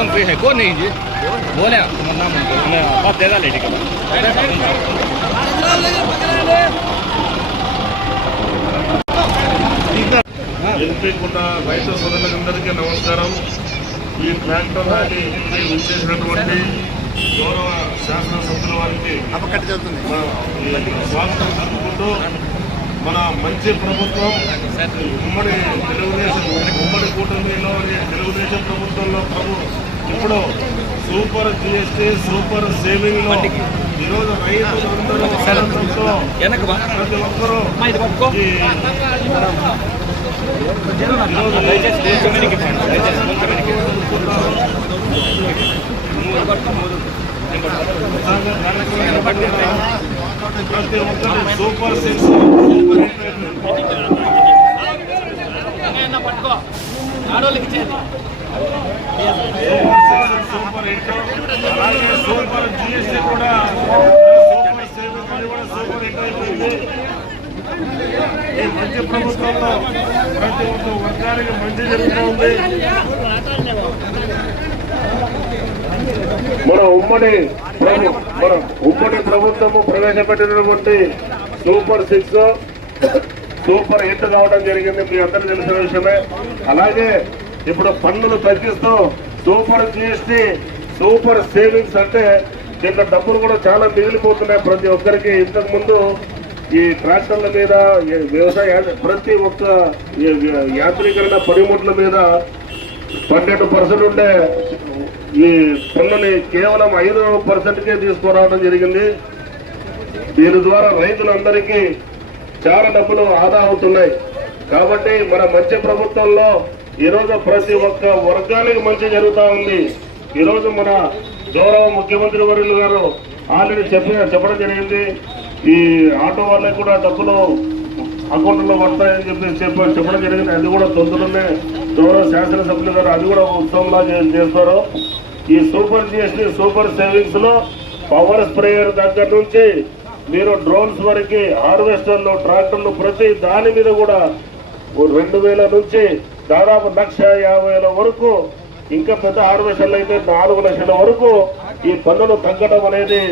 एकदम फ्री है कौन नहीं जी बोले तुम्हारा नाम मैं बात दे डाले ठीक है ఎన్పికొండ రైతు సోదరులందరికీ నమస్కారం. ఈ ట్రాక్టర్ ర్యాలీ విచ్చేసినటువంటి గౌరవ శాసనసభ్యుల వారికి స్వాగతం తెలుపుకుంటూ మన మంచి ప్రభుత్వం ఉమ్మడి కూటమిలో తెలుగుదేశం ప్రభుత్వంలో ఇప్పుడు సూపర్ జిఎస్టీ సూపర్ సేవింగ్ లో ఈరోజు రైతులందరూ ప్రతి ఒక్కరూ ప్రతి ఒక్కరు సూపర్ సిక్స్ సూపర్ హిట్ అలాగే సూపర్ జిఎస్టీ కూడా సూపర్ సేవింగ్ అది కూడా సూపర్ హిట్ అయిపోయింది. ఈ మంచి ప్రభుత్వంలో ప్రతి ఒక్క వర్గానికి మంచి జరుగుతూ ఉంది. మన ఉమ్మడి ప్రభుత్వము ప్రవేశపెట్టినటువంటి సూపర్ సిక్స్ సూపర్ హిట్ కావడం జరిగింది, మీ అందరూ తెలిసిన విషయమే. అలాగే ఇప్పుడు పన్నులు తగ్గిస్తూ సూపర్ జిఎస్టీ సూపర్ సేవింగ్స్ అంటే దీంట్లో డబ్బులు కూడా చాలా మిగిలిపోతున్నాయి ప్రతి ఒక్కరికి. ఇంతకు ముందు ఈ ట్రాక్టర్ల మీద వ్యవసాయ ప్రతి ఒక్క యాంత్రీకరణ పనిముట్ల మీద 12% ఉండే ఈ పన్నుని కేవలం 5%కే తీసుకురావడం జరిగింది. దీని ద్వారా రైతులందరికీ చాలా డబ్బులు ఆదా అవుతున్నాయి. కాబట్టి మన మంచి ప్రభుత్వంలో ఈరోజు ప్రతి ఒక్క వర్గానికి మంచి జరుగుతూ ఉంది. ఈరోజు మన గౌరవ ముఖ్యమంత్రి వర్యులు గారు ఆల్రెడీ చెప్పడం జరిగింది. ఈ ఆటో వాళ్ళకి కూడా డబ్బులు అకౌంట్లో పడతాయని చెప్పడం జరిగింది. అది కూడా తొందరలోనే గౌరవ శాసనసభ్యులు గారు అది కూడా ఉత్సవంలా చేస్తారు. ఈ సూపర్ జిఎస్టీ సూపర్ సేవింగ్స్ లో పవర్ స్ప్రేయర్ దగ్గర నుంచి మీరు డ్రోన్స్ వరకు హార్వెస్టర్లు ట్రాక్టర్లు ప్రతి దాని మీద కూడా 2,000 నుంచి దాదాపు 1,50,000 వరకు, ఇంకా పెద్ద హార్వెస్టర్లు అయితే 4 లక్షల వరకు ఈ పన్నులు తగ్గడం అనేది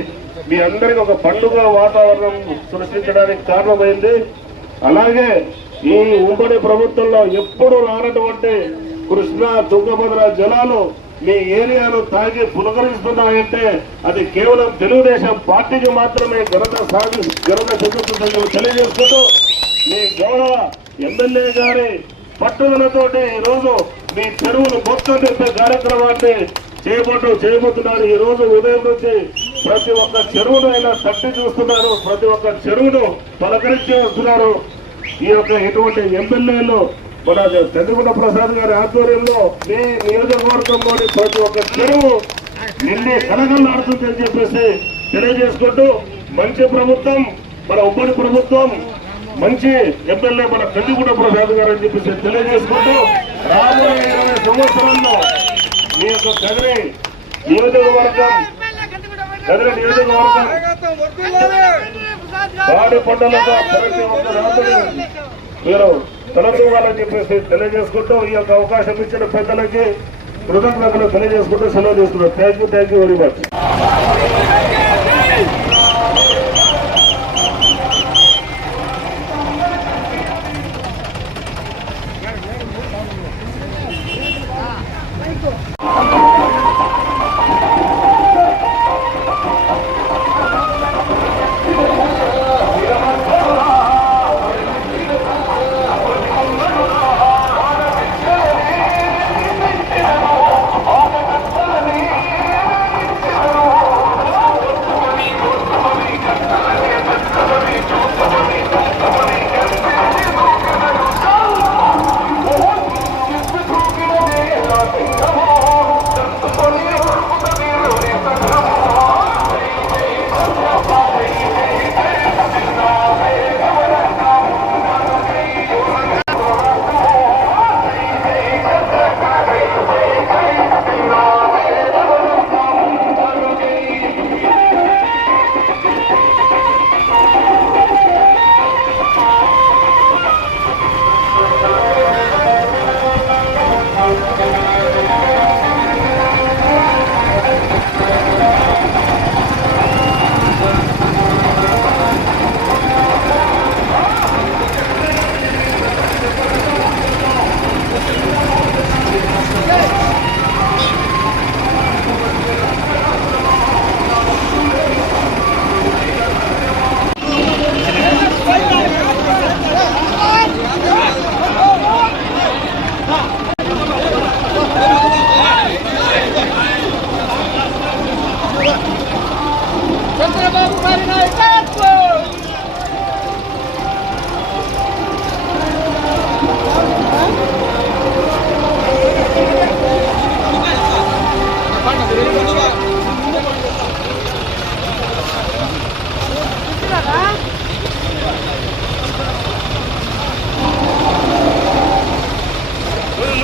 మీ అందరికీ ఒక పండుగ వాతావరణం సృష్టించడానికి కారణమైంది. అలాగే ఈ ఉమ్మడి ప్రభుత్వంలో ఎప్పుడు రానటువంటి కృష్ణా తుంగభద్ర జలాలు మీ ఏరియాను తాగి పునకరిస్తున్నాయంటే అది కేవలం తెలుగుదేశం పార్టీకి మాత్రమే ఘనత చెందుతుందని తెలియజేసుకుంటూ మీ గౌరవ ఎమ్మెల్యే గారి పట్టుదలతోటి ఈరోజు మీ చెరువులు మొత్తం చెప్పే కార్యక్రమాన్ని చేయబోతున్నారు. ఈ రోజు ఉదయం నుంచి ప్రతి ఒక్క చెరువును అయినా తట్టి చూస్తున్నారు, ప్రతి ఒక్క చెరువును పలకరించి వస్తున్నారు. ఈ యొక్క ఇటువంటి ఎమ్మెల్యేలు మన చంద్రగుండ ప్రసాద్ గారి ఆధ్వర్యంలో మీ నియోజకవర్గంలోని ప్రతి ఒక్క చెరువు నిండి కలగలాడుతుందని చెప్పేసి తెలియజేసుకుంటూ మంచి ప్రభుత్వం మన ఉమ్మడి ప్రభుత్వం మంచి ఎమ్మెల్యే మన చంద్రగుండ ప్రసాద్ గారు అని చెప్పేసి తెలియజేసుకుంటూ రాబోయే 20 సంవత్సరాల్లో మీ యొక్క కదిరి నియోజకవర్గం పాడి పంటలతో ప్రతి ఒక్క రాత్రి మీరు తలదూవాలని చెప్పేసి తెలియజేసుకుంటూ ఈ యొక్క అవకాశం ఇచ్చిన పెద్దలకి కృతజ్ఞతలు తెలియజేసుకుంటూ సెలవు చేస్తున్నారు. Thank you very much.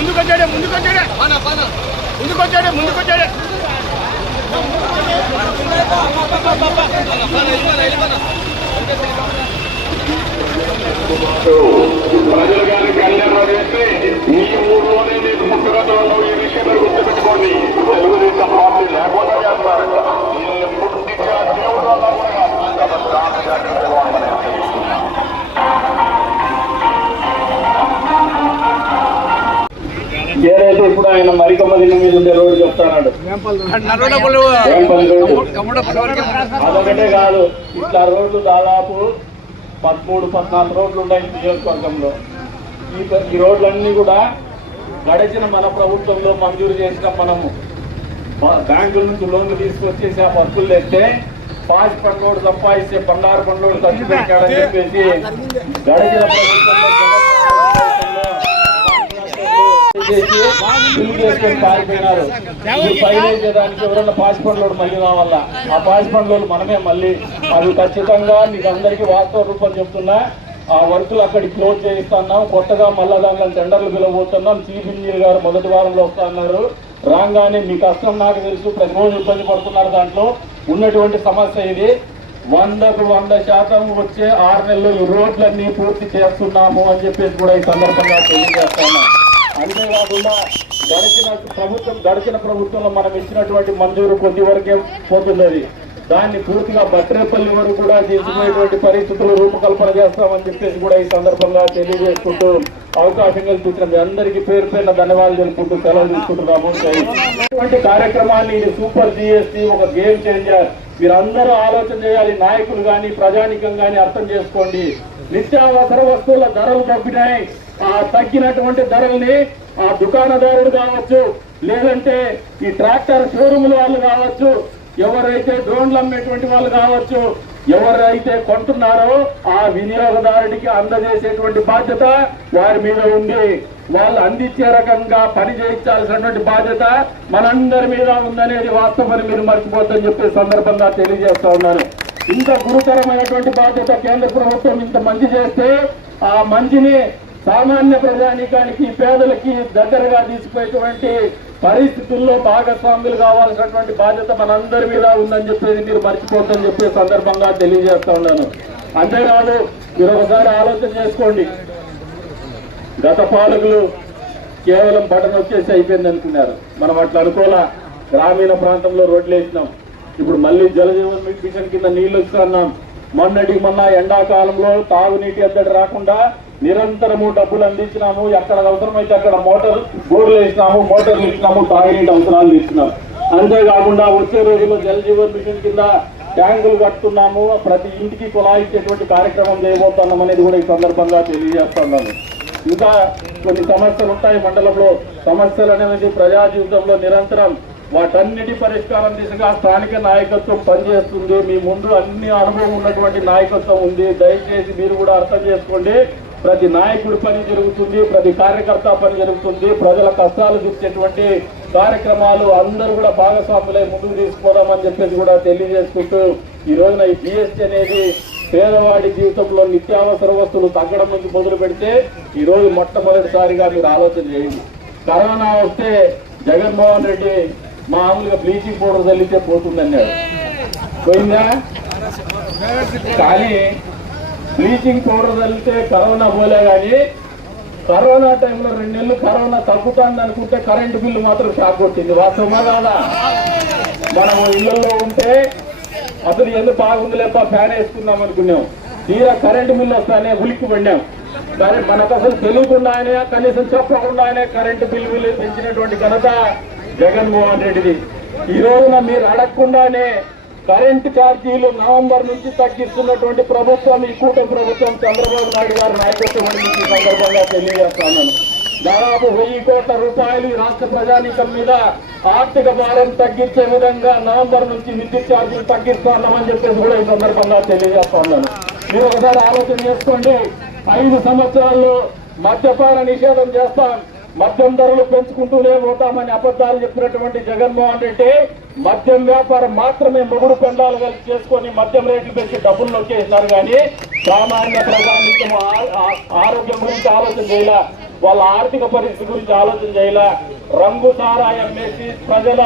ముందుకొచ్చాడే ప్రజలు గారి కళ్యాణం వేస్తే ఈ ఊళ్ళోనే మీకు పుట్టుకతో ఈ విషయం గుర్తుపెట్టుకోండి. తెలుగుదేశం పార్టీ లేకుండా చేస్తారంట. పుట్టిగా దేవుడు వల్ల ఏదైతే ఇప్పుడు ఆయన మరికొమ్మ దిన మీద ఉండే రోడ్డు చెప్తాడు. అదొకటే కాదు, ఇట్లా రోడ్లు దాదాపు 13-14 రోడ్లు ఉన్నాయి నియోజకవర్గంలో. ఈ రోడ్లన్నీ కూడా గడిచిన మన ప్రభుత్వంలో మంజూరు చేసిన మనము బ్యాంకుల నుంచి లోన్లు తీసుకొచ్చేసి ఆ వర్కులు తెస్తే పాస్ పండ్లోడు సంపాదిస్తే బండారు పండ్లోడు ఖర్చు పెట్టాడని చెప్పేసి గడిచిన ప్రభుత్వంలో చేసుకొని పారిపోయినారు. ఫైల్ చేయడానికి ఎవరైనా పాస్ పండ్లోడు మళ్ళీ కావాలా, ఆ పాస్ పండ్లోడు మనమే మళ్ళీ అది ఖచ్చితంగా మీకు అందరికీ వాస్తవ రూపం చెప్తున్నా. ఆ వర్కులు అక్కడికి క్లోజ్ చేయిస్తున్నాం. కొత్తగా మళ్ళా దాంట్లో టెండర్లు పిలవబోతున్నాం. చీఫ్ ఇంజనీర్ గారు మొదటి వారంలో వస్తున్నారు. రాగానే మీ కష్టం నాకు తెలుసు, ప్రతిరోజు ఇబ్బంది పడుతున్నారు. దాంట్లో ఉన్నటువంటి సమస్య ఇది. 100% వచ్చే 6 నెలలు ఈ రోడ్లన్నీ పూర్తి చేస్తున్నాము అని చెప్పేసి కూడా ఈ సందర్భంగా తెలియజేస్తున్నాం. అంతేకాకుండా గడిచిన ప్రభుత్వంలో మనం ఇచ్చినటువంటి మంజూరు కొద్ది వరకే పోతున్నది. దాన్ని పూర్తిగా బట్రేపల్లి వరకు కూడా తీసుకునేటువంటి పరిస్థితులు రూపకల్పన చేస్తామని చెప్పేసి కూడా ఈ సందర్భంగా తెలియజేసుకుంటూ అవకాశం కల్పించిన మీ అందరికీ పేరు పేరున ధన్యవాదాలు తెలుపుకుంటూ సెలవు తీసుకుంటున్నాము. ఇటువంటి కార్యక్రమాన్ని ఇది సూపర్ జిఎస్టీ ఒక గేమ్ చేంజర్. మీరందరూ ఆలోచన చేయాలి. నాయకులు కానీ ప్రజానికం కానీ అర్థం చేసుకోండి. నిత్యావసర వస్తువుల ధరలు తగ్గినాయి. ఆ తగ్గినటువంటి ధరల్ని ఆ దుకాణదారుడు కావచ్చు, లేదంటే ఈ ట్రాక్టర్ షోరూముల వాళ్ళు కావచ్చు, ఎవరైతే డ్రోన్లు అమ్మేటువంటి వాళ్ళు కావచ్చు, ఎవరైతే కొంటున్నారో ఆ వినియోగదారుడికి అందజేసేటువంటి బాధ్యత వారి మీద ఉంది. వాళ్ళు అందించే రకంగా పని చేయించాల్సినటువంటి బాధ్యత మనందరి మీద ఉందనేది వాస్తవాన్ని మీరు మర్చిపోద్దని చెప్పే సందర్భంగా తెలియజేస్తా ఉన్నారు. ఇంత గురుతరమైనటువంటి బాధ్యత కేంద్ర ప్రభుత్వం ఇంత మంచి చేస్తే ఆ మంచిని సామాన్య ప్రజానీకానికి పేదలకి దగ్గరగా తీసుకుపోయేటువంటి పరిస్థితుల్లో భాగస్వాములు కావాల్సినటువంటి బాధ్యత మనందరి మీద ఉందని చెప్పేది మీరు మర్చిపోద్దని చెప్పే సందర్భంగా తెలియజేస్తా ఉన్నాను. అంతేకాదు, మీరు ఒకసారి ఆలోచన చేసుకోండి. గత పాలకులు కేవలం బటన్ వచ్చేసి అయిపోయింది అనుకున్నారు. మనం అట్లా అనుకోలా. గ్రామీణ ప్రాంతంలో రోడ్లు వేసినాం. ఇప్పుడు మళ్ళీ జలజీవన్ మిషన్ కింద నీళ్లు ఇస్తున్నాం. మొన్న ఎండాకాలంలో తాగునీటి ఎద్దడి రాకుండా నిరంతరము డబ్బులు అందించినాము. ఎక్కడ అవసరమైతే అక్కడ బోర్లు వేసినాము, మోటార్లు ఇచ్చినాము, తాగునీటి అవసరాలు ఇచ్చినాము. అంతేకాకుండా వచ్చే రోజుల్లో జలజీవన్ మిషన్ కింద ట్యాంకులు కట్టుతున్నాము. ప్రతి ఇంటికి కుళాయిచ్చేటువంటి కార్యక్రమం చేయబోతున్నాం అనేది కూడా ఈ సందర్భంగా తెలియజేస్తున్నాను. ఇంకా కొన్ని సమస్యలు ఉంటాయి మండలంలో. సమస్యలు అనేది ప్రజా జీవితంలో నిరంతరం వాటన్నిటి పరిష్కారం దిశగా స్థానిక నాయకత్వం పనిచేస్తుంది. మీ ముందు అన్ని అనుభవం ఉన్నటువంటి నాయకత్వం ఉంది. దయచేసి మీరు కూడా అర్థం చేసుకోండి. ప్రతి నాయకుడి పని జరుగుతుంది, ప్రతి కార్యకర్త పని జరుగుతుంది. ప్రజల కష్టాలు తీర్చేటువంటి కార్యక్రమాలు అందరూ కూడా భాగస్వాములై ముందుకు తీసుకుపోదామని చెప్పేసి కూడా తెలియజేసుకుంటూ ఈ రోజున ఈ జిఎస్టీ అనేది పేదవాడి జీవితంలో నిత్యావసర వస్తువులు తగ్గడం నుంచి మొదలు పెడితే ఈ రోజు మొట్టమొదటిసారిగా మీరు ఆలోచన చేయండి. కరోనా వస్తే జగన్మోహన్ రెడ్డి మామూలుగా బ్లీచింగ్ పౌడర్ చల్లితే పోతుందన్నాడు. పోయిందా? కానీ బ్లీచింగ్ పౌడర్ చల్లితే కరోనా పోలే. కానీ కరోనా టైంలో 2 నెలలు కరోనా తగ్గుతుంది అనుకుంటే కరెంటు బిల్లు మాత్రం షాక్ కొట్టింది. వాస్తవమా కాదా? మనం ఇళ్లలో ఉంటే అసలు ఎందుకు బాగుంది లేక ఫ్యాన్ వేసుకుందాం అనుకున్నాం. తీరా కరెంటు బిల్లు వస్తానే ఉలిక్కి పడినాం. కానీ మనకు అసలు తెలియకుండానే, కనీసం చెప్పకుండానే కరెంటు బిల్లు పెంచినటువంటి ఘనత జగన్మోహన్ రెడ్డిది. ఈ రోజున మీరు అడగకుండానే కరెంటు ఛార్జీలు నవంబర్ నుంచి తగ్గిస్తున్నటువంటి ప్రభుత్వం ఈ కూటమి ప్రభుత్వం చంద్రబాబు నాయుడు గారి నాయకత్వం అని ఈ సందర్భంగా తెలియజేస్తున్నాను. దాదాపు 1000 కోట్ల రూపాయలు ఈ రాష్ట్ర ప్రజానీకం మీద ఆర్థిక భారం తగ్గించే విధంగా నవంబర్ నుంచి విద్యుత్ ఛార్జీలు తగ్గిస్తున్నామని చెప్పేసి కూడా ఈ సందర్భంగా తెలియజేస్తున్నాను. మీరు ఒకసారి ఆలోచన చేసుకోండి. 5 సంవత్సరాల్లో మద్యపాన నిషేధం చేస్తాం, మద్యం ధరలు పెంచుకుంటూనే పోతామని అబద్ధాలు చెప్పినటువంటి జగన్మోహన్ రెడ్డి మద్యం వ్యాపారం మాత్రమే మొగుడు పెండాలు కలిసి చేసుకొని మద్యం రేట్లు పెంచి డబ్బులు నొక్కేసినారు. కానీ సామాన్య ప్రజానీకం ఆరోగ్యం గురించి ఆలోచన చేయాల. వాళ్ళ ఆర్థిక పరిస్థితి గురించి ఆలోచన చేయాల. రంగు సారా అమ్మేసి ప్రజల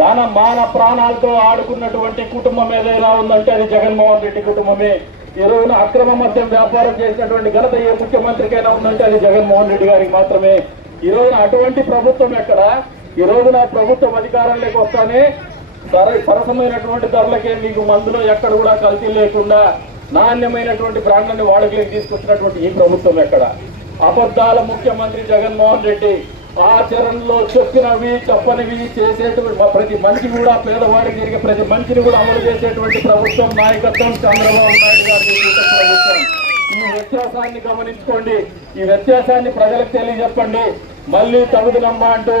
ధన మాన ప్రాణాలతో ఆడుకున్నటువంటి కుటుంబం ఏదైనా ఉందంటే అది జగన్మోహన్ రెడ్డి కుటుంబమే. ఈ రోజున అక్రమ మద్యం వ్యాపారం చేసినటువంటి ఘనత ఏ ముఖ్యమంత్రికైనా ఉందంటే అది జగన్మోహన్ రెడ్డి గారికి మాత్రమే. ఈ రోజున అటువంటి ప్రభుత్వం ఎక్కడ? ఈ రోజున ప్రభుత్వం అధికారంలోకి వస్తానే సరసమైనటువంటి ధరలకే మీకు మందులో ఎక్కడ కూడా కల్తీ లేకుండా నాణ్యమైనటువంటి బ్రాండ్లని వాడుకలోకి తీసుకొచ్చినటువంటి ఈ ప్రభుత్వం ఎక్కడ? అబద్ధాల ముఖ్యమంత్రి జగన్మోహన్ రెడ్డి ఆచరణలో చెప్పినవి చెప్పనివి చేసేటువంటి ప్రతి మనిషి కూడా పేదవాడికి జరిగే ప్రతి మంచిని కూడా అమలు చేసేటువంటి ప్రభుత్వం నాయకత్వం చంద్రబాబు నాయుడు గారి ప్రభుత్వం. ఈ వ్యత్యాసాన్ని గమనించుకోండి. ఈ వ్యత్యాసాన్ని ప్రజలకు తెలియజెప్పండి. మళ్ళీ తగుదనమ్మా అంటూ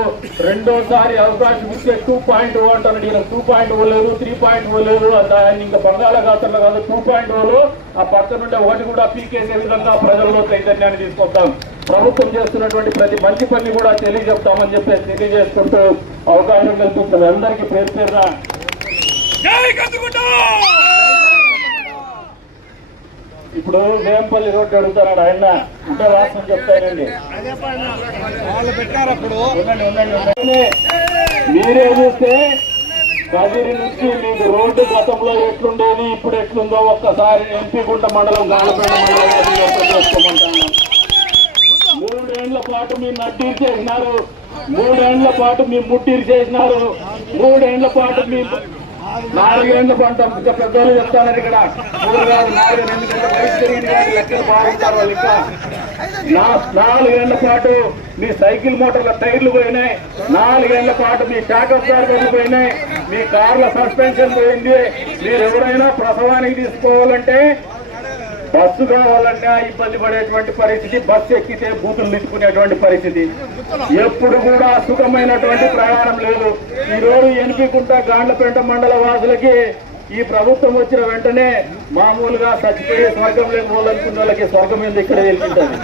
రెండోసారి అవకాశం ఇచ్చే 2.0 అంటారు. ఈయన 2.0 లేదు, 3.0 లేదు, ఆయన ఇంకా బంగాళాఖాతంలో కాదు 2.0లో ఆ పక్క నుండి ఒకటి కూడా పీకేసే విధంగా ప్రజల్లో చైతన్యాన్ని తీసుకొద్దాం. ప్రభుత్వం చేస్తున్నటువంటి ప్రతి మంచి పని కూడా తెలియజెప్తామని చెప్పేసి తెలియజేసుకుంటూ అవకాశం కల్పిస్తుంది. అందరికీ పేరు పేరున ఇప్పుడు వేంపల్లి రోడ్డు అడుగుతున్నాడు ఆయన ఉంటే వాస్తవం చెప్తానండి. మీరే చూస్తే కదిరి నుంచి మీకు రోడ్డు గతంలో ఎట్లుండేది ఇప్పుడు ఎట్లుందో ఒక్కసారి ఎంపీగుంట మండలం గాలపేట మండలం చేసుకోమంటాను. 3 ఏళ్ల పాటు మీ నడ్డీరు చేసినారు, 3 ఏళ్ల పాటు మీ ముట్టీరు చేసినారు, 3 ఏళ్ల పాటు మీ 4 ఏళ్ల పంట పెద్దోళ్ళు చెప్తాను ఇక్కడ 3 కాదు 4 ఎందుకంటే వయసు జరిగింది కానీ లెక్కలు బాగుంటారు వాళ్ళు. ఇంకా 4 ఏళ్ల పాటు మీ సైకిల్ మోటార్ల టైర్లు పోయినాయి, 4 ఏళ్ల పాటు మీ షాకప్ కార్లు పోయినాయి, మీ కార్ల సస్పెన్షన్ పోయింది. మీరు ఎవరైనా ప్రసవానికి తీసుకోవాలంటే బస్సు కావాలంటే ఇబ్బంది పడేటువంటి పరిస్థితి, బస్సు ఎక్కితే బూతులు నిలుపుకునేటువంటి పరిస్థితి, ఎప్పుడు కూడా సుఖమైనటువంటి ప్రయాణం లేదు. ఈ రోజు ఎన్పికుంట గాండ్లపేట మండల వాసులకి ఈ ప్రభుత్వం వచ్చిన వెంటనే మామూలుగా చచ్చిపోయే స్వర్గం లేకపోవాలనుకున్న వాళ్ళకి స్వర్గం ఏంది ఇక్కడ వెళ్తుంటుంది.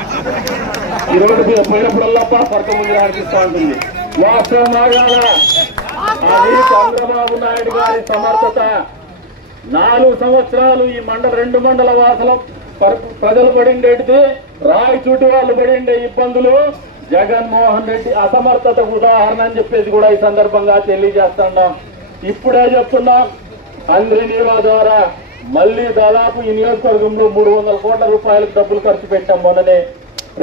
ఈ రోజు పోయినప్పుడల్లా స్వర్గం ఉంది అనిపిస్తూ ఉంటుంది. వాస్తవం అది చంద్రబాబు నాయుడు గారి సమర్థత. 4 సంవత్సరాలు ఈ 2 మండల వాసుల ప్రజలు పడిండేటిది, రాయచూటి వాళ్ళు పడిండే ఇబ్బందులు జగన్మోహన్ రెడ్డి అసమర్థతకు ఉదాహరణ అని చెప్పేసి కూడా ఈ సందర్భంగా తెలియజేస్తున్నాం. ఇప్పుడే చెప్తున్నాం, అంద్రినీవా ద్వారా మళ్ళీ దాదాపు ఈ నియోజకవర్గంలో 300 కోట్ల రూపాయలకు డబ్బులు ఖర్చు పెట్టాం. మొన్ననే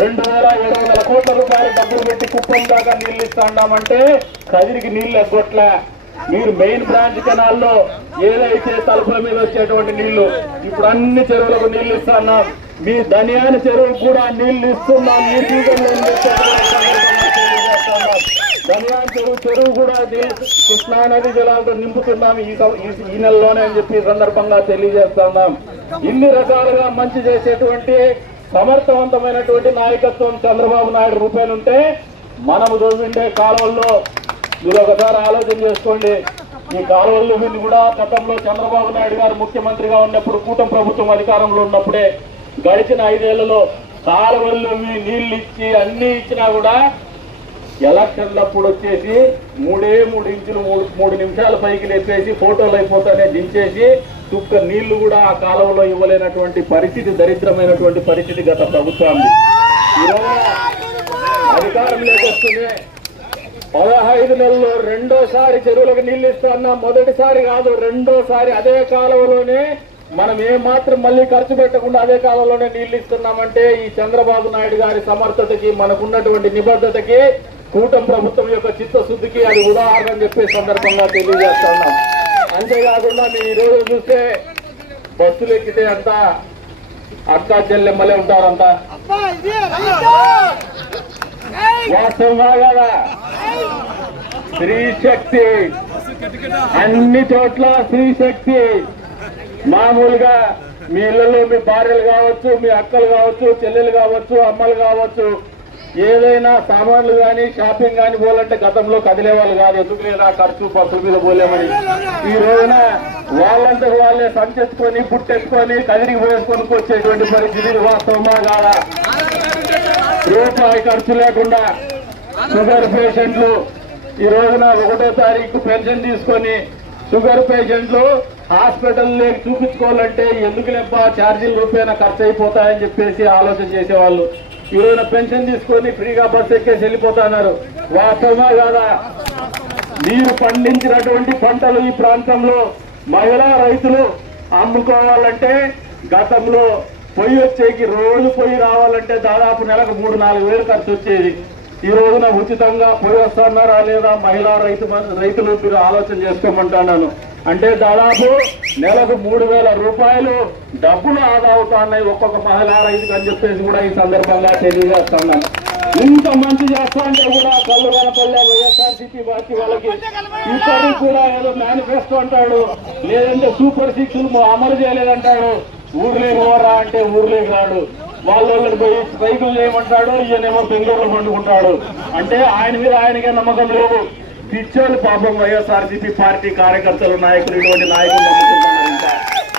2700 కోట్ల రూపాయలు డబ్బులు పెట్టి కుప్పం దాకా నీళ్లు ఇస్తామంటే కదిరికి నీళ్లు ఎగ్గొట్లా. మీరు మెయిన్ బ్రాంచ్ కెనాల్లో ఏదైతే తలుపుల మీద వచ్చేటువంటి నీళ్లు ఇప్పుడు అన్ని చెరువులకు నీళ్లు ఇస్తున్నాం. మీ ధనియాని చెరువుకు కూడా నీళ్లు ఇస్తున్నాం. ఈ సీజన్లో ధనియాని చెరువు కూడా కృష్ణా నది జలాలతో నింపుతున్నాం ఈ నెలలోనే అని చెప్పి సందర్భంగా తెలియజేస్తున్నాం. ఇన్ని రకాలుగా మంచి చేసేటువంటి సమర్థవంతమైనటువంటి నాయకత్వం చంద్రబాబు నాయుడు రూపాయలుంటే మనము దొరికిండే కాలువల్లో మీరు ఒకసారి ఆలోచన చేసుకోండి. ఈ కాలువల్లో మీద కూడా గతంలో చంద్రబాబు నాయుడు గారు ముఖ్యమంత్రిగా ఉన్నప్పుడు కూటమి ప్రభుత్వం అధికారంలో ఉన్నప్పుడే గడిచిన 5 ఏళ్లలో కాలువల్లో నీళ్లు ఇచ్చి అన్ని ఇచ్చినా కూడా ఎలక్షన్లప్పుడు వచ్చేసి 3 ఇంచులు 3 నిమిషాల పైకి లేపేసి ఫోటోలు అయిపోతానే దించేసి చుక్క నీళ్లు కూడా ఆ కాలువలో ఇవ్వలేనటువంటి పరిస్థితి, దరిద్రమైనటువంటి పరిస్థితి గత ప్రభుత్వాన్ని. ఈరోజు అధికారంలోకి వస్తుంది 15 నెలల్లో రెండోసారి చెరువులకు నీళ్లు ఇస్తున్నా. మొదటిసారి కాదు, రెండోసారి అదే కాలువలోనే మనం ఏమాత్రం మళ్ళీ ఖర్చు పెట్టకుండా అదే కాలంలోనే నీళ్లు ఇస్తున్నామంటే ఈ చంద్రబాబు నాయుడు గారి సమర్థతకి, మనకున్నటువంటి నిబద్ధతకి, కూటమి ప్రభుత్వం యొక్క చిత్తశుద్ధికి అది ఉదాహరణ అని చెప్పే సందర్భంగా తెలియజేస్తున్నాం. అంతేకాకుండా మీరు ఈ రోజు చూస్తే బస్సులు ఎక్కితే అంతా అక్కా చెల్లెమ్మలే ఉంటారంతా. వాస్తవంగా కదా, స్త్రీ శక్తి అన్ని చోట్ల, స్త్రీ శక్తి. మామూలుగా మీ ఇళ్లలో మీ భార్యలు కావచ్చు, మీ అక్కలు కావచ్చు, చెల్లెలు కావచ్చు, అమ్మలు కావచ్చు, ఏదైనా సామాన్లు కానీ షాపింగ్ కానీ పోవాలంటే గతంలో కదిలే వాళ్ళు కాదు. ఎందుకు లేదా ఖర్చు బస్సుల మీద పోలేమని. ఈ రోజున వాళ్ళంతా వాళ్ళే సంచెత్తుకొని పుట్టెత్తుకొని కదిరికి పోసుకొని వచ్చేటువంటి పరిస్థితి వాస్తవమా కాదా? రూపాయి ఖర్చు లేకుండా షుగర్ పేషెంట్లు ఈ రోజున 1వ తారీఖు పెన్షన్ తీసుకొని షుగర్ పేషెంట్లు హాస్పిటల్లో చూపించుకోవాలంటే ఎందుకు లేబ్బా ఛార్జీల రూపాయన ఖర్చు అయిపోతాయని చెప్పేసి ఆలోచన చేసేవాళ్ళు. ఈరోజు పెన్షన్ తీసుకొని ఫ్రీగా బస్సు ఎక్కేసి వెళ్ళిపోతున్నారు. వాస్తవమా కాదా? మీరు పండించినటువంటి పంటలు ఈ ప్రాంతంలో మహిళా రైతులు అమ్ముకోవాలంటే గతంలో పొయ్యి వచ్చేకి రోజు పొయ్యి రావాలంటే దాదాపు నెలకు 3-4 వేలు ఖర్చు వచ్చేది. ఈ రోజున ఉచితంగా పొయ్యి వస్తున్నారా లేదా మహిళా రైతులు మీరు ఆలోచన చేసుకోమంటున్నాను. అంటే దాదాపు నెలకు 3,000 రూపాయలు డబ్బులు ఆదా అవుతున్నాయి ఒక్కొక్క మహిళా రైతుకు అని చెప్పేసి కూడా ఈ సందర్భంగా తెలియజేస్తున్నాను. ఇంత మంచి చేస్తా అంటే కూడా కళ్ళు కనపల్లే వైఎస్ఆర్సీపీ పార్టీ వాళ్ళకి ఇప్పటికి కూడా ఏదో మేనిఫెస్టో అంటాడు, లేదంటే సూపర్ 6 అమలు చేయలేదంటాడు. ఊర్లేకి పోరా అంటే ఊర్లేకి రాడు. వాళ్ళకి పోయి సైకిల్ చేయమంటాడు, ఈయనేమో బెంగళూరులో పండుకుంటాడు. అంటే ఆయన మీద ఆయనకే నమ్మకం లేదు. పిచ్చోళ్ళు పాపం వైఎస్ఆర్సీపీ పార్టీ కార్యకర్తలు నాయకులు ఇటువంటి నాయకులు నమ్ముకుంటున్నారు. ఇంకా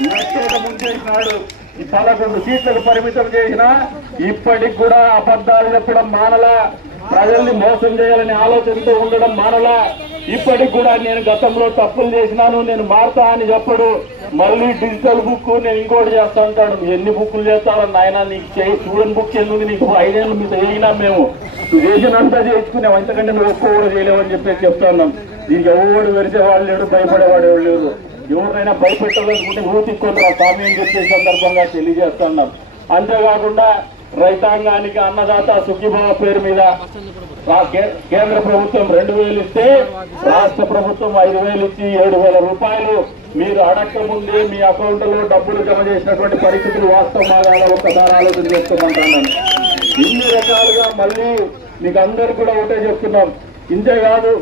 నష్టం ముంచేసినాడు. ఈ 11 సీట్లకు పరిమితం చేసినా ఇప్పటికి కూడా అబద్ధాలు చెప్పడం మానలా, ప్రజల్ని మోసం చేయాలని ఆలోచనతో ఉండడం మానలా. ఇప్పటికి కూడా నేను గతంలో తప్పులు చేసినాను, నేను మారుతా అని చెప్పడు. మళ్ళీ డిజిటల్ బుక్ నేను ఇంకోటి చేస్తా ఉంటాడు. ఎన్ని బుక్లు చేస్తాడో నాయన, నీకు స్టూడెంట్ బుక్ ఎందుకు, నీకు 5 ఏళ్ళు మీద వేయినాం మేము, నువ్వు చేసినంతా చేయించుకున్నావు, ఎంతకంటే నువ్వు ఒక్క కూడా చేయలేవని చెప్పేసి చెప్తున్నాం. దీనికి ఎవడు వెరిసేవాడు లేడు, భయపడేవాడు ఎవరు లేడు. ఎవరినైనా భయపెట్టాలనుకుంటే ఊతిక్కొని స్వామి అని చెప్పే సందర్భంగా తెలియజేస్తున్నాం. అంతేకాకుండా రైతాంగానికి అన్నదాత సుఖీభావ పేరు మీద కేంద్ర ప్రభుత్వం 2,000 ఇస్తే రాష్ట్ర ప్రభుత్వం 5,000 ఇచ్చి 7,000 రూపాయలు మీరు అడక్క ముందే మీ అకౌంట్ లో డబ్బులు జమ చేసినటువంటి పరిస్థితులు వాస్తవంగా ఒక్కసారి ఆలోచన చేసుకోమంటాను. ఇన్ని రకాలుగా మళ్ళీ మీకు అందరు కూడా ఒకటే చెప్తున్నాం. ఇంతేకాదు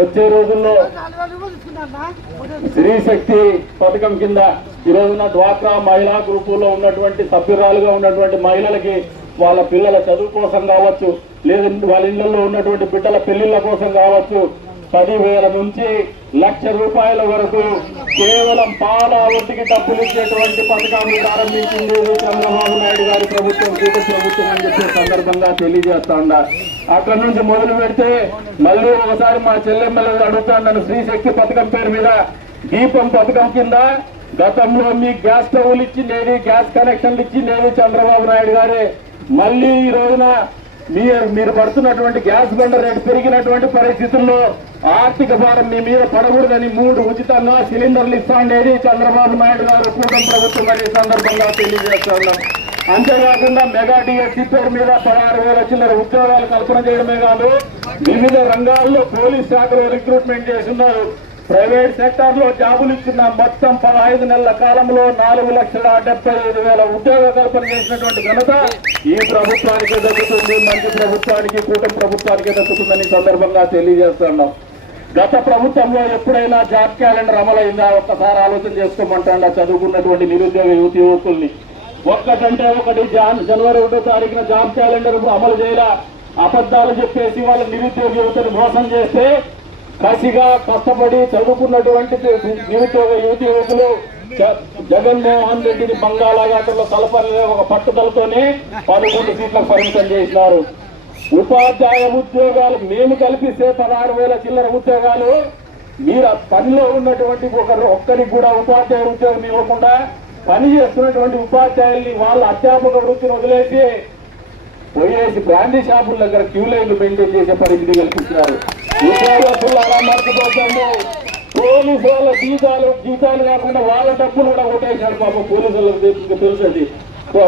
వచ్చే రోజుల్లో స్త్రీ శక్తి పథకం కింద ఈ రోజున డ్వాక్రా మహిళా గ్రూపులో ఉన్నటువంటి సభ్యురాలుగా ఉన్నటువంటి మహిళలకి వాళ్ళ పిల్లల చదువు కోసం కావచ్చు, లేదంటే వాళ్ళ ఇళ్లలో ఉన్నటువంటి బిడ్డల పెళ్లిళ్ల కోసం కావచ్చు, 10,000 నుంచి 1,00,000 రూపాయల వరకు కేవలం పాల ఒంటికి డబ్బులు ఇచ్చేటువంటి పథకాన్ని ప్రారంభించింది చంద్రబాబు నాయుడు గారి ప్రభుత్వం, కూటమి ప్రభుత్వం అని చెప్పే సందర్భంగా తెలియజేస్తా ఉన్నా. అక్కడ నుంచి మొదలు పెడితే మళ్ళీ ఒకసారి మా చెల్లెమ్మలు అడుగుతాను, స్త్రీ శక్తి పథకం పేరు మీద దీపం పథకం కింద గతంలో మీ గ్యాస్ స్టవ్లు ఇచ్చిండేది, గ్యాస్ కనెక్షన్లు ఇచ్చిండేది చంద్రబాబు నాయుడు గారే. మళ్ళీ ఈ రోజున మీరు పడుతున్నటువంటి గ్యాస్ బండ రేటు పెరిగినటువంటి పరిస్థితుల్లో ఆర్థిక భారం మీ మీద పడకూడదని 3 ఉచితంగా సిలిండర్లు ఇస్తాండేది చంద్రబాబు నాయుడు గారు, కూటమి ప్రభుత్వం అనే సందర్భంగా తెలియజేస్తా ఉన్నాం. అంతేకాకుండా మెగా డిఎస్సీ పేరు మీద 16,000 చిల్లర ఉద్యోగాలు కల్పన చేయడమే కాదు, వివిధ రంగాల్లో పోలీస్ శాఖలో రిక్రూట్మెంట్ చేస్తున్నారు. ప్రైవేట్ సెక్టార్ లో జాబులు ఇచ్చిన మొత్తం 15 నెలల కాలంలో 4,75,000 ఉద్యోగ కల్పన చేసినటువంటి ఘనత ఈ ప్రభుత్వానికి దక్కుతుంది, మంచి ప్రభుత్వానికి, కూటమి ప్రభుత్వానికి దక్కుతుందని సందర్భంగా తెలియజేస్తున్నాం. గత ప్రభుత్వంలో ఎప్పుడైనా జాబ్ క్యాలెండర్ అమలైందా ఒక్కసారి ఆలోచన చేసుకోమంటా. చదువుకున్నటువంటి నిరుద్యోగ యువకుల్ని ఒక్కటంటే ఒకటి జనవరి 1వ తారీఖున జాబ్ క్యాలెండర్ అమలు చేయాల, అబద్ధాలు చెప్పేసి వాళ్ళ నిరుద్యోగ యువతను మోసం చేస్తే కసిగా కష్టపడి చదువుకున్నటువంటి నిరుద్యోగ యువకులు జగన్మోహన్ రెడ్డిని బంగాళాఖాతంలో కలపాలనే ఒక పట్టుదలతోనే 11 సీట్లకు పరిమితం చేసినారు. ఉపాధ్యాయ ఉద్యోగాలు మేము కల్పిస్తే 16,000 చిల్లర ఉద్యోగాలు, మీరు పనిలో ఉన్నటువంటి ఒక్కరికి కూడా ఉపాధ్యాయ ఉద్యోగం ఇవ్వకుండా పని చేస్తున్నటువంటి ఉపాధ్యాయుల్ని వాళ్ళ అధ్యాపక వృత్తిని వదిలేసి పోయేసి బ్రాండీ షాపుల దగ్గర క్యూ లైన్లు మెయింటైన్ చేసే పరిస్థితి కల్పించినారు. ఉద్యోగస్తులు అలా మర్చిపోతాము. పోలీసు వాళ్ళ జీతాలు కాకుండా వాళ్ళ డబ్బులు కూడా కొట్టేశారు పాపం. పోలీసులకు తెలుసండి,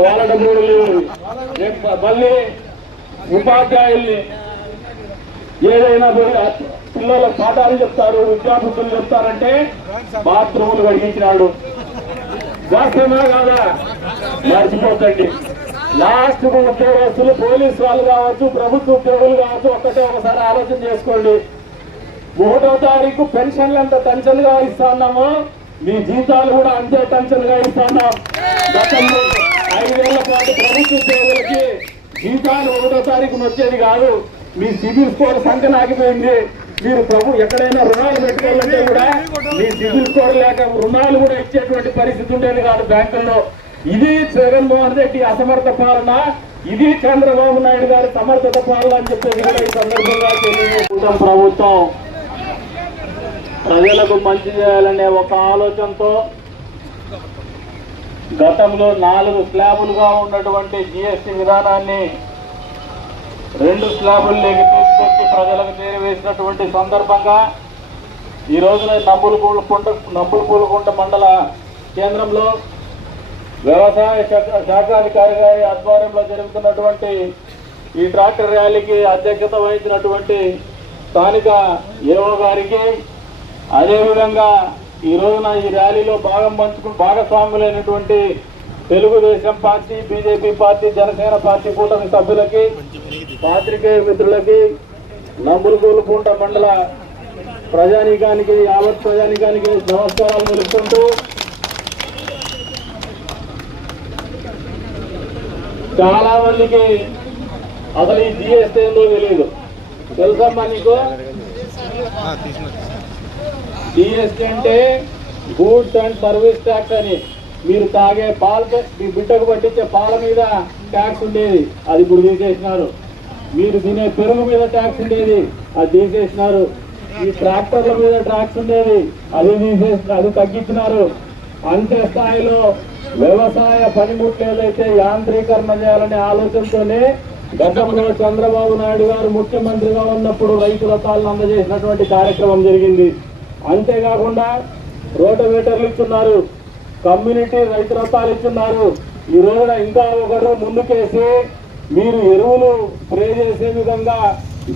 వాళ్ళ డబ్బులు లేవు. మళ్ళీ ఉపాధ్యాయుల్ని ఏదైనా పిల్లలకు పాఠాలు చెప్తారు, విద్యాబుద్ధులు చెప్తారంటే బాత్రూములు కడిగించినాడు. వాస్తవమే కాదా? మర్చిపోతండి. లాస్ట్ ఉద్యోగస్తులు పోలీసు వాళ్ళు కావచ్చు, ప్రభుత్వ ఉద్యోగులు కావచ్చు, ఒకసారి ఆలోచన చేసుకోండి. 1వ తారీఖు పెన్షన్లు ఎంత టెన్షన్ గా ఇస్తున్నామో మీ జీతాలు కూడా అంతే టెన్షన్ గా ఇస్తున్నాం. గతంలో 5 ఏళ్ల పాటు ప్రభుత్వ ఉద్యోగులకి జీతాలు 1వ తారీఖున వచ్చేది కాదు. మీ సిబిల్ స్కోర్ సంఖ్య ఆగిపోయింది. మీరు ఎక్కడైనా రుణాలు పెట్టుకోవాలంటే కూడా మీ సిబిల్ స్కోర్ లేక రుణాలు కూడా ఇచ్చేటువంటి పరిస్థితి ఉండేది కాదు బ్యాంకుల్లో. ఇది జగన్మోహన్ రెడ్డి అసమర్థ పాలన, ఇది చంద్రబాబు నాయుడు గారి సమర్థత పాలన అని చెప్పేసి కూడా ఈ సందర్భంగా తెలియజేస్తున్నాం. ప్రభుత్వం ప్రజలకు మంచి చేయాలనే ఒక ఆలోచనతో గతంలో 4 స్లాబులుగా ఉన్నటువంటి జిఎస్టీ విధానాన్ని 2 స్లాబుల్లోకి తీసుకొచ్చి ప్రజలకు చేరవేసినటువంటి సందర్భంగా ఈ రోజున నంబులపూలకుంట మండల కేంద్రంలో వ్యవసాయ శాఖాధికారి గారి ఆధ్వర్యంలో జరుగుతున్నటువంటి ఈ ట్రాక్టర్ ర్యాలీకి అధ్యక్షత వహించినటువంటి స్థానిక ఏఓ గారికి, అదేవిధంగా ఈ రోజున ఈ ర్యాలీలో భాగస్వాములైనటువంటి Telugu Desam party, BJP party, Janasena party కూటమి సభ్యులకి, పాత్రికేయ మిత్రులకి, నంబులపూలకుంట మండల ప్రజానీకానికి, యావత్ ప్రజానీకానికి నమస్కారాలు తెలుపుకుంటూ, చాలా మందికి అసలు ఈ జిఎస్టీ ఏందో తెలియదు. తెలుసమ్మా నీకు? జిఎస్టీ అంటే గూడ్స్ అండ్ సర్వీస్ ట్యాక్స్ అని. మీరు తాగే పాలు, మీ బిడ్డకు పట్టించే పాల మీద ట్యాక్స్ ఉండేది, అది ఇప్పుడు తీసేసినారు. మీరు తినే పెరుగు మీద ట్యాక్స్ ఉండేది, అది తీసేసినారు. ఈ ట్రాక్టర్ల మీద ట్యాక్స్ ఉండేది, అది తగ్గించినారు. అంతే స్థాయిలో వ్యవసాయ పనిముట్లు ఏదైతే యాంత్రీకరణ చేయాలనే ఆలోచనతోనే గతంలో చంద్రబాబు నాయుడు గారు ముఖ్యమంత్రిగా ఉన్నప్పుడు రైతుల తాళ్ళను అందజేసినటువంటి కార్యక్రమం జరిగింది. అంతేకాకుండా రోటోవేటర్లు ఇస్తున్నారు, కమ్యూనిటీ రైతు రథాలు ఇస్తున్నారు. ఈ రోజున ఇంకా ఒకరు ముందుకేసి మీరు ఎరువులు స్ప్రే చేసే విధంగా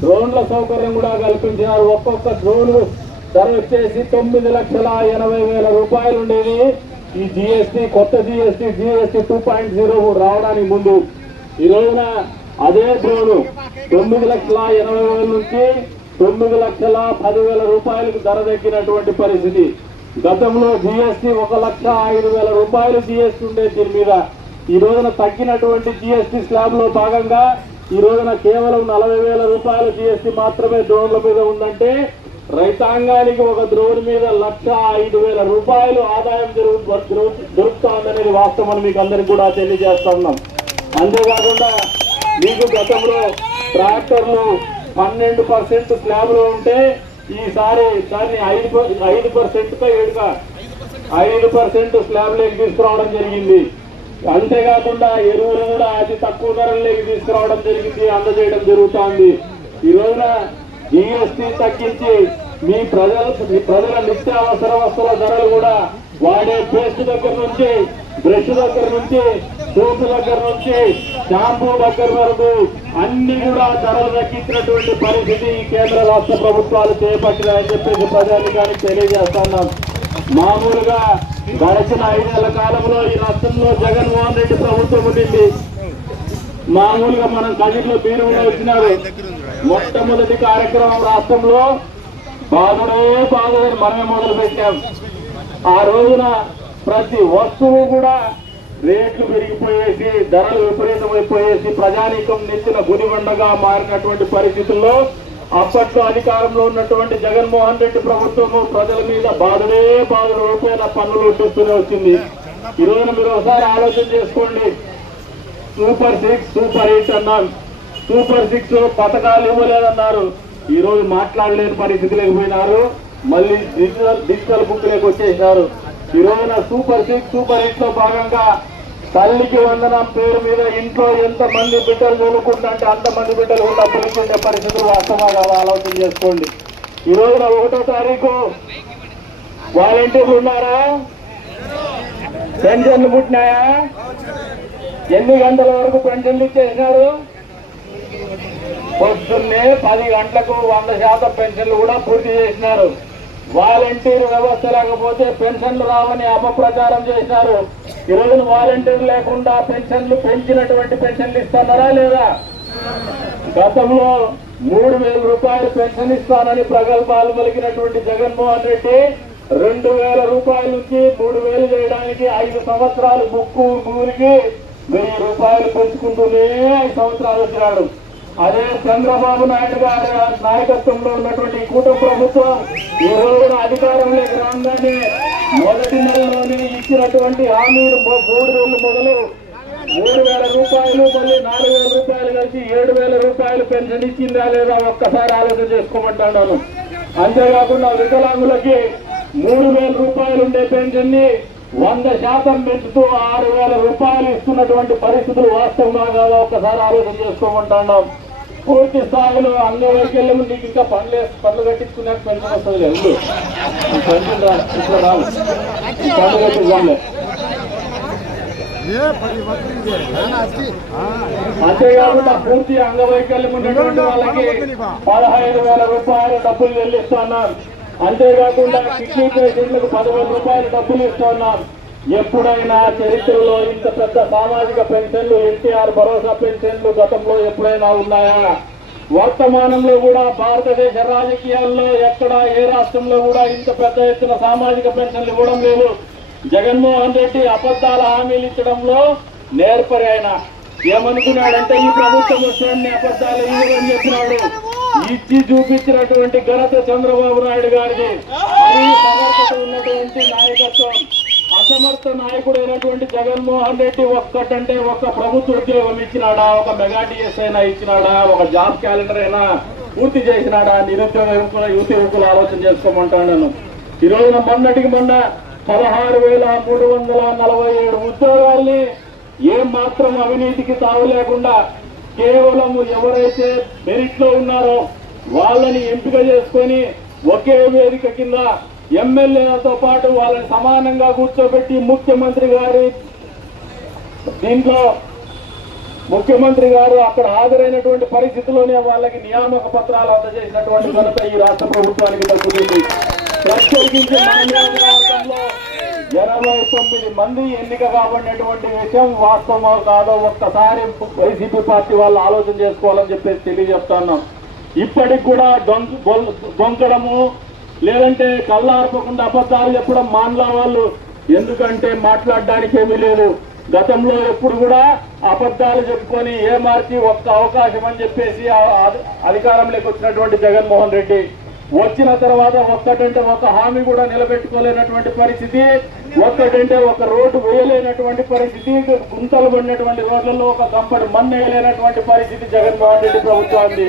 డ్రోన్ల సౌకర్యం కూడా కల్పించినారు. ఒక్కొక్క డ్రోన్ ధర వచ్చేసి 9,80,000 రూపాయలు ఉండేది. ఈ జిఎస్టీ, కొత్త జిఎస్టీ 2.0 రావడానికి ముందు ఈ రోజున అదే డ్రోన్ 9,80,000 నుంచి 9,10,000 రూపాయలకు ధర తగ్గినటువంటి పరిస్థితి. గతంలో జిఎస్టీ 1,05,000 రూపాయలు జిఎస్టీ ఉండేది దీని మీద. ఈ రోజున తగ్గినటువంటి జిఎస్టీ స్లాబ్ లో భాగంగా ఈ రోజున కేవలం 40,000 రూపాయల జిఎస్టీ మాత్రమే డ్రోన్ల మీద ఉందంటే రైతాంగానికి ఒక డ్రోన్ మీద 1,05,000 రూపాయలు ఆదాయం దొరుకుతుందనేది వాస్తవం మీకు అందరికి కూడా తెలియజేస్తున్నాం. అంతేకాకుండా మీకు గతంలో ట్రాక్టర్లు 12% స్లాబ్ లో ఉంటే ఈసారి దాన్ని 5% స్లాబ్ లేకి తీసుకురావడం జరిగింది. అంతేకాకుండా ఎరువులు కూడా అతి తక్కువ ధరలోకి తీసుకురావడం జరిగింది, అందజేయడం జరుగుతోంది. ఈ రోజున జిఎస్టీ తగ్గించి మీ ప్రజల నిత్యావసర వస్తువుల ధరలు కూడా వాడే పేస్ట్ దగ్గర నుంచి, బ్రష్ దగ్గర నుంచి, సోపు దగ్గర నుంచి, షాంపూ దగ్గర వరకు అన్ని కూడా ధరలు తగ్గించినటువంటి పరిస్థితి ఈ కేంద్ర రాష్ట్ర ప్రభుత్వాలు చేపట్టినాయని చెప్పేసి ప్రజానికానికి తెలియజేస్తున్నాం. మామూలుగా గడిచిన 5 ఏళ్ల కాలంలో ఈ రాష్ట్రంలో జగన్మోహన్ రెడ్డి ప్రభుత్వం ఉండింది. మామూలుగా మనం కదిలో మీరు వచ్చినారు. మొట్టమొదటి కార్యక్రమం రాష్ట్రంలో బాధుడని మనమే మొదలు పెట్టాం. ఆ రోజున ప్రతి వస్తువు కూడా రేట్లు పెరిగిపోయేసి, ధరలు విపరీతమైపోయేసి, ప్రజానీకం నెత్తిన గుదిబండగా మారినటువంటి పరిస్థితుల్లో అప్పట్లో అధికారంలో ఉన్నటువంటి జగన్మోహన్ రెడ్డి ప్రభుత్వము ప్రజల మీద బాధుడే రూపాయల పన్నులు చూస్తూనే వచ్చింది. ఈ రోజున మీరు ఒకసారి ఆలోచన చేసుకోండి. సూపర్ 6, సూపర్ 8 అన్నాం. సూపర్ 6 పథకాలు ఇవ్వలేదన్నారు. ఈ రోజు మాట్లాడలేని పరిస్థితి లేకపోయినారు. మళ్ళీ డిజిటల్ బుక్ లేక వచ్చేసినారు. ఈ రోజున సూపర్ 6, సూపర్ 8 లో భాగంగా తల్లికి వందనం పేరు మీద ఇంట్లో ఎంత మంది బిడ్డలు చదువుకుంటుంటే అంతమంది బిడ్డలు కూడా పిలుచుకునే పరిస్థితులు వాస్తవంగా ఆలోచన చేసుకోండి. ఈ రోజున 1వ తారీఖు వాలంటీర్లు ఉన్నారా? పెన్షన్లు పుట్టినాయా? ఎన్ని గంటల వరకు పెన్షన్లు ఇచ్చేసినారు? పొద్దున్నే 10 గంటలకు 100% పెన్షన్లు కూడా పూర్తి చేసినారు. వాలంటీర్ వ్యవస్థ లేకపోతే పెన్షన్లు రావని అపప్రచారం చేసినారు. ఈ రోజున వాలంటీర్ లేకుండా పెన్షన్లు పెంచినటువంటి పెన్షన్లు ఇస్తున్నారా లేదా? గతంలో 3,000 రూపాయలు పెన్షన్ ఇస్తానని ప్రగల్భాలు పలికినటువంటి జగన్మోహన్ రెడ్డి 2,000 రూపాయల నుంచి 3,000 చేయడానికి 5 సంవత్సరాలు ఊరికి 1,000 రూపాయలు పెంచుకుంటూనే 5 సంవత్సరాలు వచ్చినాడు. అదే చంద్రబాబు నాయుడు గారి నాయకత్వంలో ఉన్నటువంటి కూటమి ప్రభుత్వం ఈ రోజున అధికారంలోకి రాగానే మొదటి నెలలోనే ఇచ్చినటువంటి హామీలు 3,000 మొదలు 3,000 రూపాయలు, మళ్ళీ 4,000 రూపాయలు కలిసి 7,000 రూపాయలు పెన్షన్ ఇచ్చిందా లేదా ఒక్కసారి ఆలోచన చేసుకోమంటున్నాను. అంతేకాకుండా వికలాంగులకి 3,000 రూపాయలు ఉండే పెన్షన్ ని 100% పెంచుతూ 6,000 రూపాయలు ఇస్తున్నటువంటి పరిస్థితులు వాస్తవంగా కాదా ఒక్కసారి ఆలోచన చేసుకోమంటున్నాం. పూర్తి స్థాయిలో అంగవైకల్యం నీకు ఇంకా పనులు కట్టించుకున్నాక పెన్షన్ వస్తుంది లేదు పెన్షన్ ఇప్పుడు రావు పనులు కట్టించాలి. అంతేకాకుండా పూర్తి అంగవైకల్యం ఉన్నటువంటి వాళ్ళకి 15,000 రూపాయలు డబ్బులు చెల్లిస్తున్నాం. అంతేకాకుండా కిడ్నీ పేషెంట్లకు 10,000 రూపాయలు డబ్బులు ఇస్తున్నాం. ఎప్పుడైనా చరిత్రలో ఇంత పెద్ద సామాజిక పెన్షన్లు ఎన్టీఆర్ భరోసా పెన్షన్లు గతంలో ఎప్పుడైనా ఉన్నాయా? వర్తమానంలో కూడా భారతదేశ రాజకీయాల్లో ఎక్కడ ఏ రాష్ట్రంలో కూడా ఇంత పెద్ద ఎత్తున సామాజిక పెన్షన్లు ఇవ్వడం లేదు. జగన్మోహన్ రెడ్డి అబద్ధాల హామీలు ఇచ్చడంలో నేర్పరి. ఆయన ఏమనుకున్నాడంటే ఈ ప్రభుత్వం వచ్చే అబద్ధాలు ఇవ్వని చెప్పినాడు. ఇచ్చి చూపించినటువంటి ఘనత చంద్రబాబు నాయుడు గారిది. అది సమర్థత ఉన్నటువంటి నాయకత్వం. అసమర్థ నాయకుడైనటువంటి జగన్మోహన్ రెడ్డి ఒక్కటంటే ఒక్క ప్రభుత్వ ఉద్యోగం ఇచ్చినాడా? ఒక మెగా డిఎస్ అయినా ఇచ్చినాడా? ఒక జాబ్ క్యాలెండర్ అయినా పూర్తి చేసినాడా? నిరుద్యోగ యువకులు ఆలోచన చేసుకోమంటాను. ఈ రోజున మొన్నటికి మొన్న 16,347 ఉద్యోగాల్ని ఏం మాత్రం అవినీతికి తావు లేకుండా కేవలం ఎవరైతే మెరిట్ లో ఉన్నారో వాళ్ళని ఎంపిక చేసుకొని ఒకే వేదిక కింద ఎమ్మెల్యేలతో పాటు వాళ్ళని సమానంగా కూర్చోబెట్టి ముఖ్యమంత్రి గారు అక్కడ హాజరైనటువంటి పరిస్థితిలోనే వాళ్ళకి నియామక పత్రాలు అందజేసినటువంటి ఘనత ఈ రాష్ట్ర ప్రభుత్వానికి దక్కుతుంది. ప్రత్యేకించి మన నియోజకవర్గంలో 89 మంది ఎన్నిక కాబడినటువంటి విషయం వాస్తవమో కాదో ఒక్కసారి వైసీపీ పార్టీ వాళ్ళు ఆలోచన చేసుకోవాలని చెప్పేసి తెలియజెప్తున్నాం. ఇప్పటికి కూడా దొంగడము లేదంటే కళ్ళార్పకుండా అబద్ధాలు చెప్పడం మానలా వాళ్ళు. ఎందుకంటే మాట్లాడడానికి ఏమీ లేదు. గతంలో ఎప్పుడు కూడా అబద్ధాలు చెప్పుకొని ఏమార్చి ఒక్క అవకాశం అని చెప్పేసి అధికారంలోకి వచ్చినటువంటి జగన్మోహన్ రెడ్డి వచ్చిన తర్వాత ఒక్కటంటే ఒక హామీ కూడా నిలబెట్టుకోలేనటువంటి పరిస్థితి, ఒక్కటంటే ఒక రోడ్డు వేయలేనటువంటి పరిస్థితి, గుంతలు పడినటువంటి రోడ్లలో ఒక కంపడి మన్ను వేయలేనటువంటి పరిస్థితి జగన్మోహన్ రెడ్డి ప్రభుత్వాన్ని.